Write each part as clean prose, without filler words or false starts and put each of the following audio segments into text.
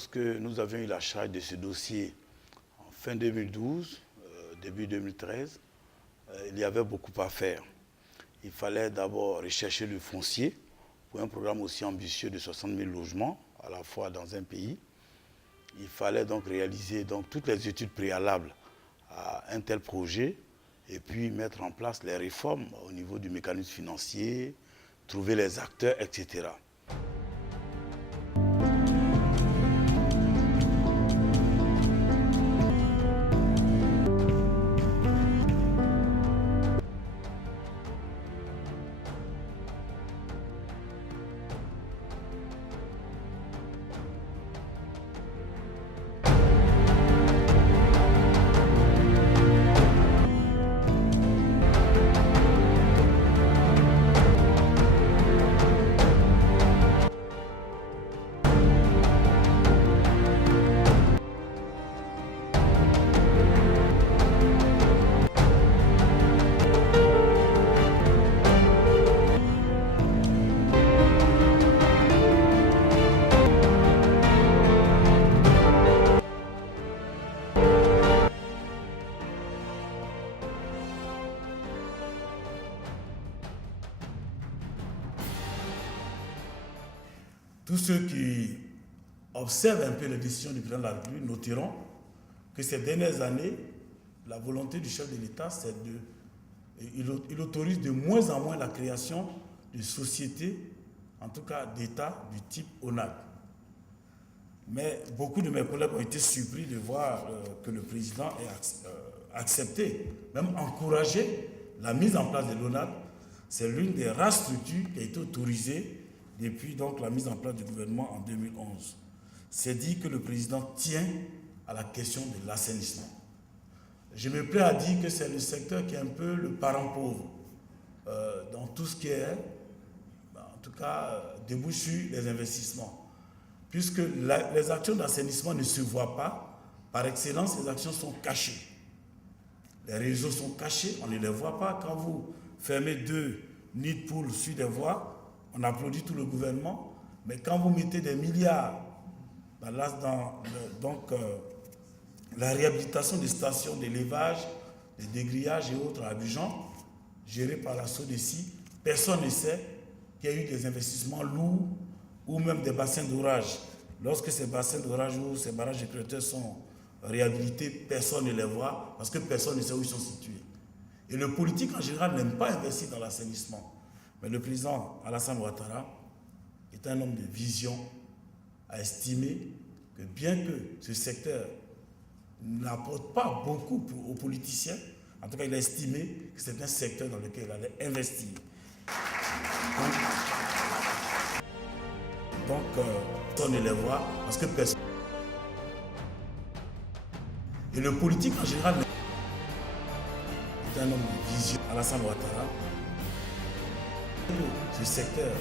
lorsque nous avions eu la charge de ce dossier en fin 2012, début 2013, il y avait beaucoup à faire. Il fallait d'abord rechercher le foncier pour un programme aussi ambitieux de 60 000 logements, à la fois dans un pays. Il fallait donc réaliser toutes les études préalables à un tel projet et puis mettre en place les réformes au niveau du mécanisme financier, trouver les acteurs, etc. Tous ceux qui observent un peu les décisions du président de la République noteront que ces dernières années, la volonté du chef de l'État, c'est il autorise de moins en moins la création de sociétés, en tout cas d'État du type ONAC. Mais beaucoup de mes collègues ont été surpris de voir que le président ait accepté, même encouragé la mise en place de l'ONAC. C'est l'une des rares structures qui a été autorisée depuis donc la mise en place du gouvernement en 2011. C'est dit que le président tient à la question de l'assainissement. Je me plais à dire que c'est le secteur qui est un peu le parent pauvre dans tout ce qui est, en tout cas, débouche sur les investissements. Puisque les actions d'assainissement ne se voient pas, par excellence, les actions sont cachées. Les réseaux sont cachés, on ne les voit pas. Quand vous fermez 2 nids de poules sur des voies, on applaudit tout le gouvernement, mais quand vous mettez des milliards dans la réhabilitation des stations d'élevage, des dégrillages et autres à Abidjan, gérés par la SODECI, personne ne sait qu'il y a eu des investissements lourds ou même des bassins d'orage. Lorsque ces bassins d'orage ou ces barrages écréteurs sont réhabilités, personne ne les voit parce que personne ne sait où ils sont situés. Et le politique en général n'aime pas investir dans l'assainissement. Mais le président Alassane Ouattara est un homme de vision, a estimé que bien que ce secteur n'apporte pas beaucoup aux politiciens, en tout cas il a estimé que c'est un secteur dans lequel il allait investir. Donc on ne les voit parce que personne... Et le politique en général est un homme de vision, Alassane Ouattara. Ce secteur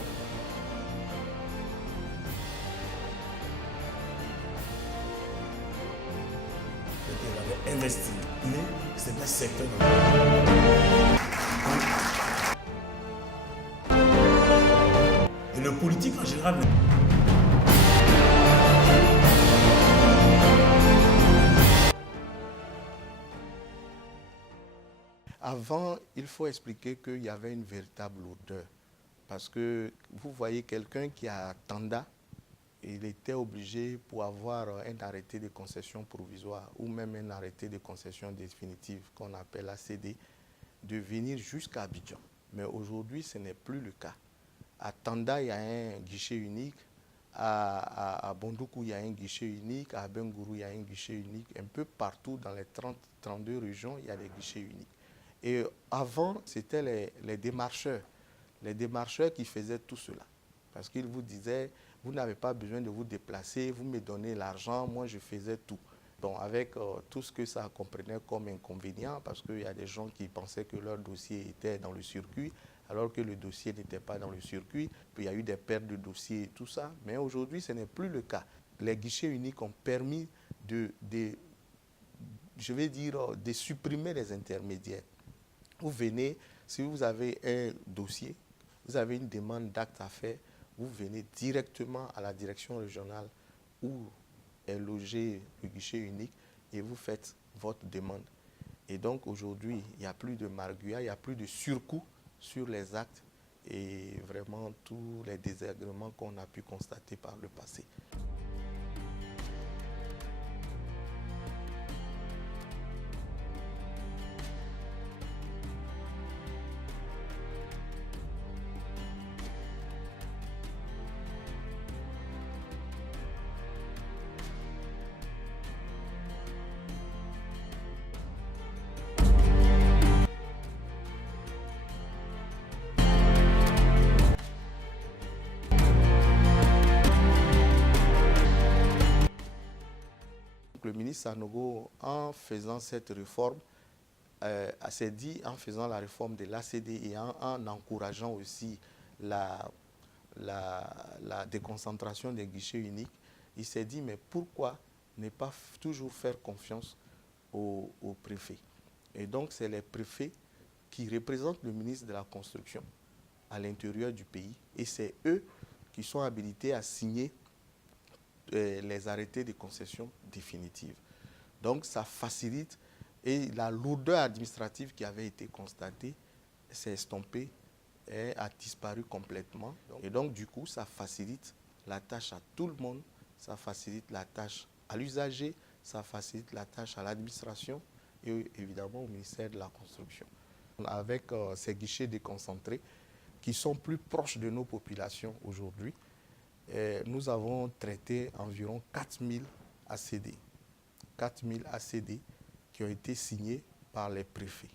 avait investi, mais c'est un secteur et le politique en général. Avant, il faut expliquer qu'il y avait une véritable odeur. Parce que vous voyez quelqu'un qui a Tanda, il était obligé pour avoir un arrêté de concession provisoire ou même un arrêté de concession définitive qu'on appelle ACD, de venir jusqu'à Abidjan. Mais aujourd'hui, ce n'est plus le cas. À Tanda, il y a un guichet unique. À Bondoukou, il y a un guichet unique. À Bengourou, il y a un guichet unique. Un peu partout dans les 32 régions, il y a des guichets uniques. Et avant, c'était les démarcheurs. Les démarcheurs qui faisaient tout cela. Parce qu'ils vous disaient, vous n'avez pas besoin de vous déplacer, vous me donnez l'argent, moi je faisais tout. Bon, avec tout ce que ça comprenait comme inconvénient, parce qu'il y a des gens qui pensaient que leur dossier était dans le circuit, alors que le dossier n'était pas dans le circuit. Puis il y a eu des pertes de dossiers et tout ça. Mais aujourd'hui, ce n'est plus le cas. Les guichets uniques ont permis de supprimer les intermédiaires. Vous venez, si vous avez un dossier, vous avez une demande d'acte à faire, vous venez directement à la direction régionale ou est logé le guichet unique et vous faites votre demande. Et donc aujourd'hui, il n'y a plus de marguillat, il n'y a plus de surcoût sur les actes et vraiment tous les désagréments qu'on a pu constater par le passé. Le ministre Sanogo, en faisant cette réforme, s'est dit, en faisant la réforme de l'ACD et en encourageant aussi la déconcentration des guichets uniques, il s'est dit, mais pourquoi ne pas toujours faire confiance aux préfets? Et donc, c'est les préfets qui représentent le ministre de la Construction à l'intérieur du pays et c'est eux qui sont habilités à signer les arrêtés de concession définitive. Donc ça facilite et la lourdeur administrative qui avait été constatée s'est estompée et a disparu complètement. Et donc du coup ça facilite la tâche à tout le monde, ça facilite la tâche à l'usager, ça facilite la tâche à l'administration et évidemment au ministère de la Construction. Avec ces guichets déconcentrés qui sont plus proches de nos populations aujourd'hui, nous avons traité environ 4000 ACD. 4000 ACD qui ont été signés par les préfets.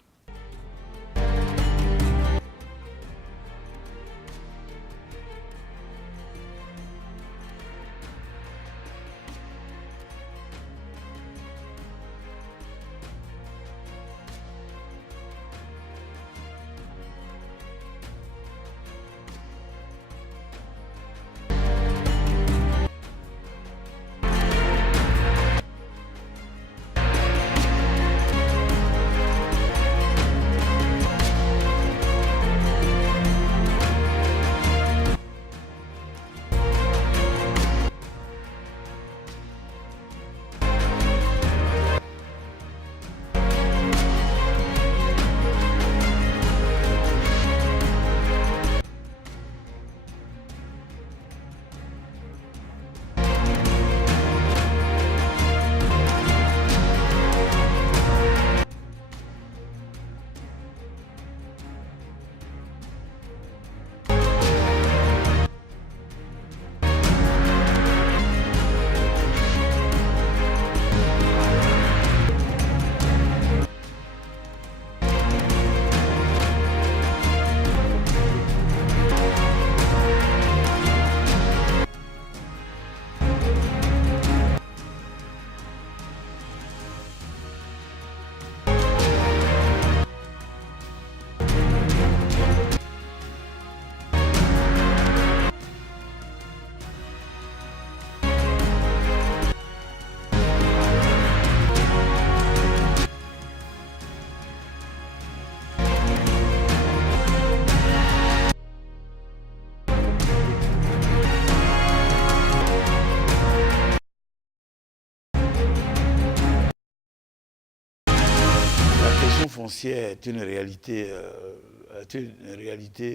Foncière est une réalité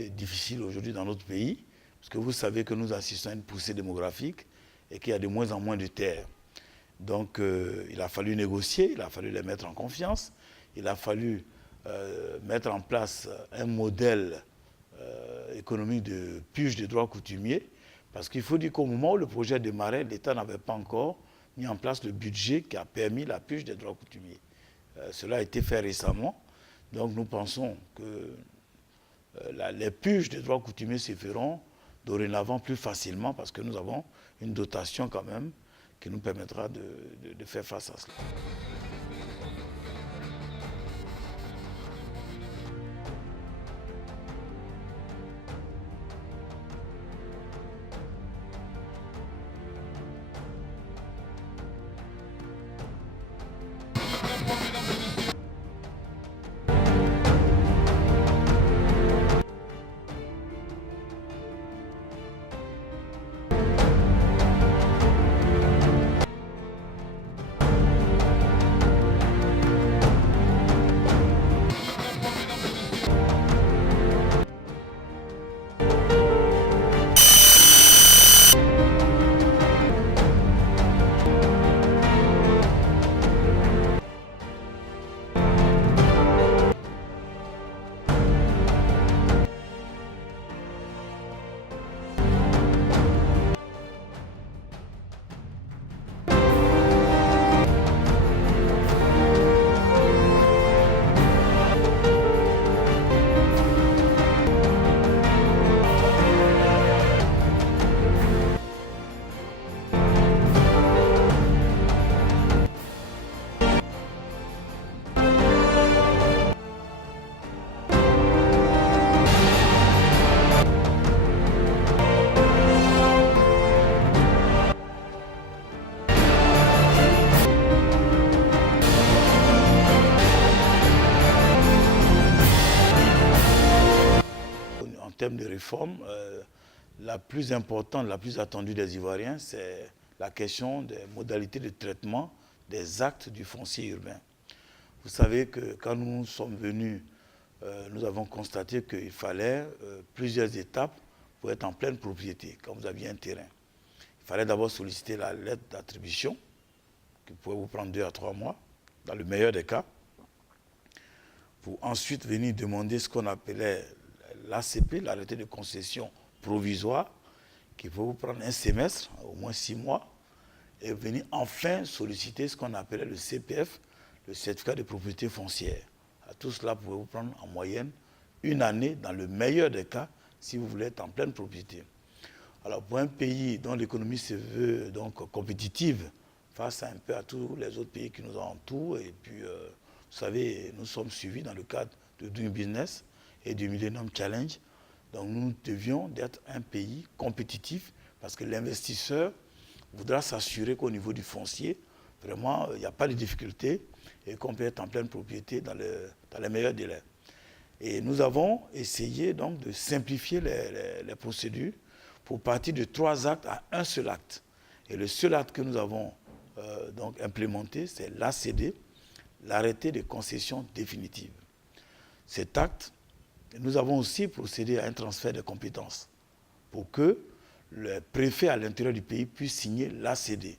difficile aujourd'hui dans notre pays, parce que vous savez que nous assistons à une poussée démographique et qu'il y a de moins en moins de terres. Donc il a fallu négocier, il a fallu les mettre en confiance, il a fallu mettre en place un modèle économique de purge des droits coutumiers, parce qu'il faut dire qu'au moment où le projet démarrait, l'État n'avait pas encore mis en place le budget qui a permis la purge des droits coutumiers. Cela a été fait récemment, donc nous pensons que les purges des droits coutumiers se feront dorénavant plus facilement parce que nous avons une dotation quand même qui nous permettra de faire face à cela. termes de réforme, la plus importante, la plus attendue des Ivoiriens, c'est la question des modalités de traitement des actes du foncier urbain. Vous savez que quand nous sommes venus, nous avons constaté qu'il fallait plusieurs étapes pour être en pleine propriété, quand vous aviez un terrain. Il fallait d'abord solliciter la lettre d'attribution, qui pouvait vous prendre 2 à 3 mois, dans le meilleur des cas, pour ensuite venir demander ce qu'on appelait l'ACP, l'arrêté de concession provisoire, qui peut vous prendre un semestre, au moins 6 mois, et venir enfin solliciter ce qu'on appelait le CPF, le certificat de propriété foncière. Tout cela pouvait vous prendre en moyenne 1 année, dans le meilleur des cas, si vous voulez être en pleine propriété. Alors pour un pays dont l'économie se veut donc compétitive, face un peu à tous les autres pays qui nous entourent, et puis vous savez, nous sommes suivis dans le cadre de Doing Business et du Millennium Challenge, donc nous devions d'être un pays compétitif, parce que l'investisseur voudra s'assurer qu'au niveau du foncier, vraiment, il n'y a pas de difficulté et qu'on peut être en pleine propriété dans les meilleurs délais. Et nous avons essayé donc de simplifier les procédures pour partir de 3 actes à un seul acte. Et le seul acte que nous avons donc implémenté, c'est l'ACD, l'arrêté de concession définitive. Cet acte, nous avons aussi procédé à un transfert de compétences pour que le préfet à l'intérieur du pays puisse signer l'ACD.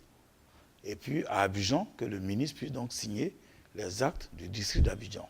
Et puis à Abidjan, que le ministre puisse donc signer les actes du district d'Abidjan.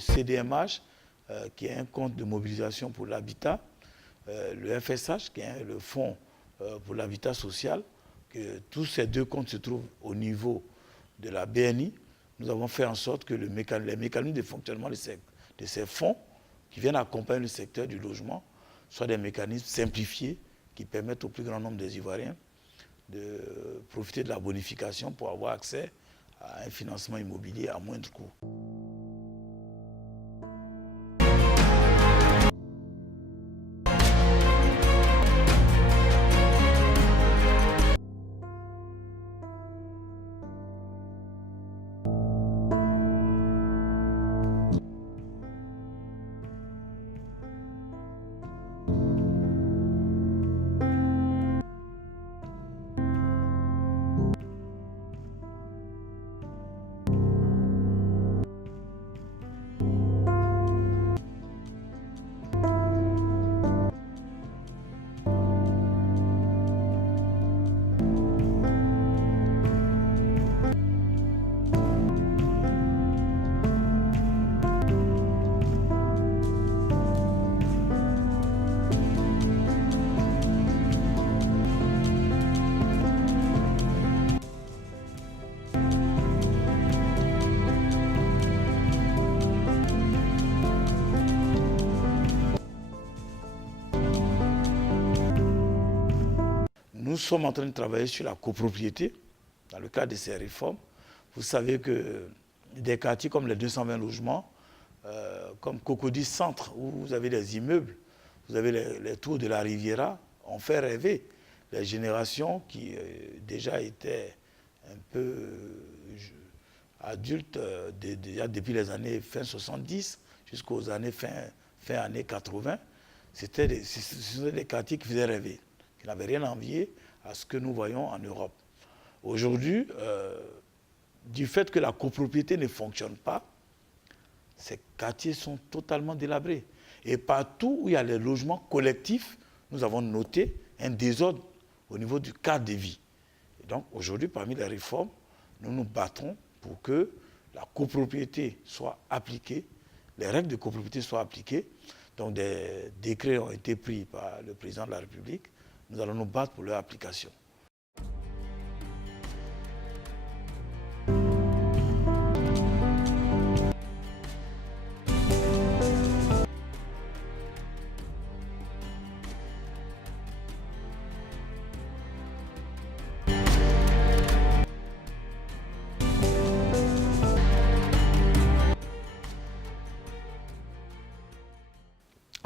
CDMH, qui est un compte de mobilisation pour l'habitat, le FSH, qui est le fonds pour l'habitat social, que tous ces 2 comptes se trouvent au niveau de la BNI. Nous avons fait en sorte que les mécanismes de fonctionnement de ces fonds qui viennent accompagner le secteur du logement soient des mécanismes simplifiés qui permettent au plus grand nombre des Ivoiriens de profiter de la bonification pour avoir accès à un financement immobilier à moindre coût. Nous sommes en train de travailler sur la copropriété dans le cadre de ces réformes. Vous savez que des quartiers comme les 220 logements, comme Cocody Centre, où vous avez des immeubles, vous avez les tours de la Riviera, ont fait rêver les générations qui déjà étaient un peu adultes déjà depuis les années fin 70 jusqu'aux années fin années 80. Ce sont des quartiers qui faisaient rêver, qui n'avaient rien à envier à ce que nous voyons en Europe. Aujourd'hui, du fait que la copropriété ne fonctionne pas, ces quartiers sont totalement délabrés. Et partout où il y a les logements collectifs, nous avons noté un désordre au niveau du cadre de vie. Et donc aujourd'hui, parmi les réformes, nous nous battons pour que la copropriété soit appliquée, les règles de copropriété soient appliquées. Donc des décrets ont été pris par le président de la République. Nous allons nous battre pour leur application.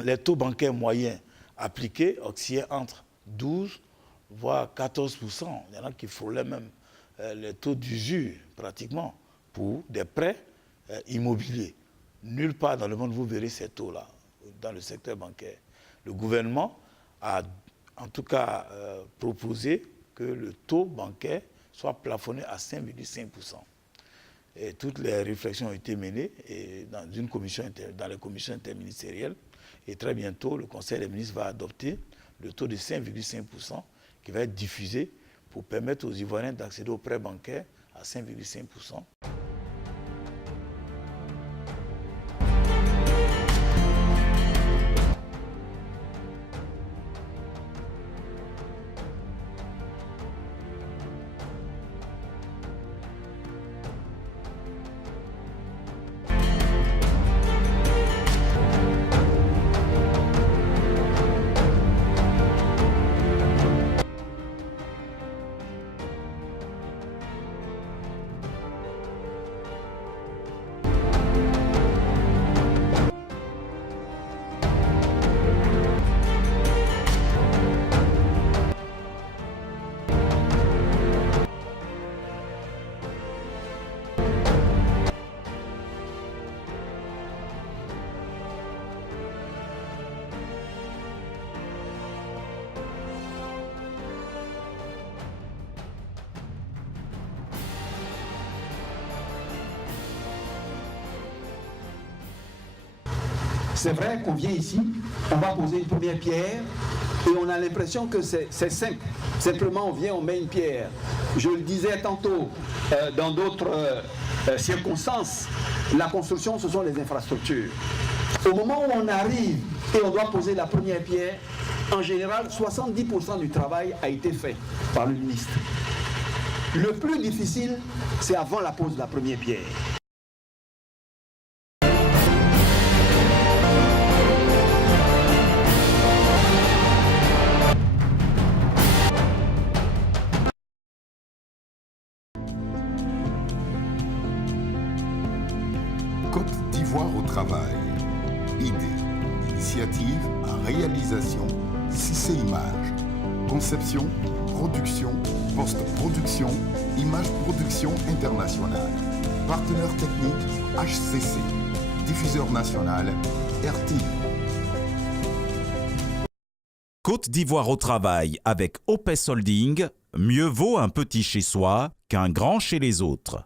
Les taux bancaires moyens appliqués oscillaient entre 12 voire 14%. Il y en a qui frôlaient même les taux d'usure pratiquement pour des prêts immobiliers. Nulle part dans le monde vous verrez ces taux-là dans le secteur bancaire. Le gouvernement a en tout cas proposé que le taux bancaire soit plafonné à 5,5%. Et toutes les réflexions ont été menées dans les commissions interministérielles. Et très bientôt, le Conseil des ministres va adopter le taux de 5,5% qui va être diffusé pour permettre aux Ivoiriens d'accéder aux prêts bancaires à 5,5%. C'est vrai qu'on vient ici, on va poser une première pierre et on a l'impression que c'est simple. Simplement, on vient, on met une pierre. Je le disais tantôt, dans d'autres circonstances, la construction, ce sont les infrastructures. Au moment où on arrive et on doit poser la première pierre, en général, 70% du travail a été fait par le ministre. Le plus difficile, c'est avant la pose de la première pierre. Côte d'Ivoire au travail. Idée, initiative, réalisation, Cissé Images. Conception, production, post-production, image production internationale. Partenaire technique, HCC. Diffuseur national, RT. Côte d'Ivoire au travail avec OPES Holding, mieux vaut un petit chez soi qu'un grand chez les autres.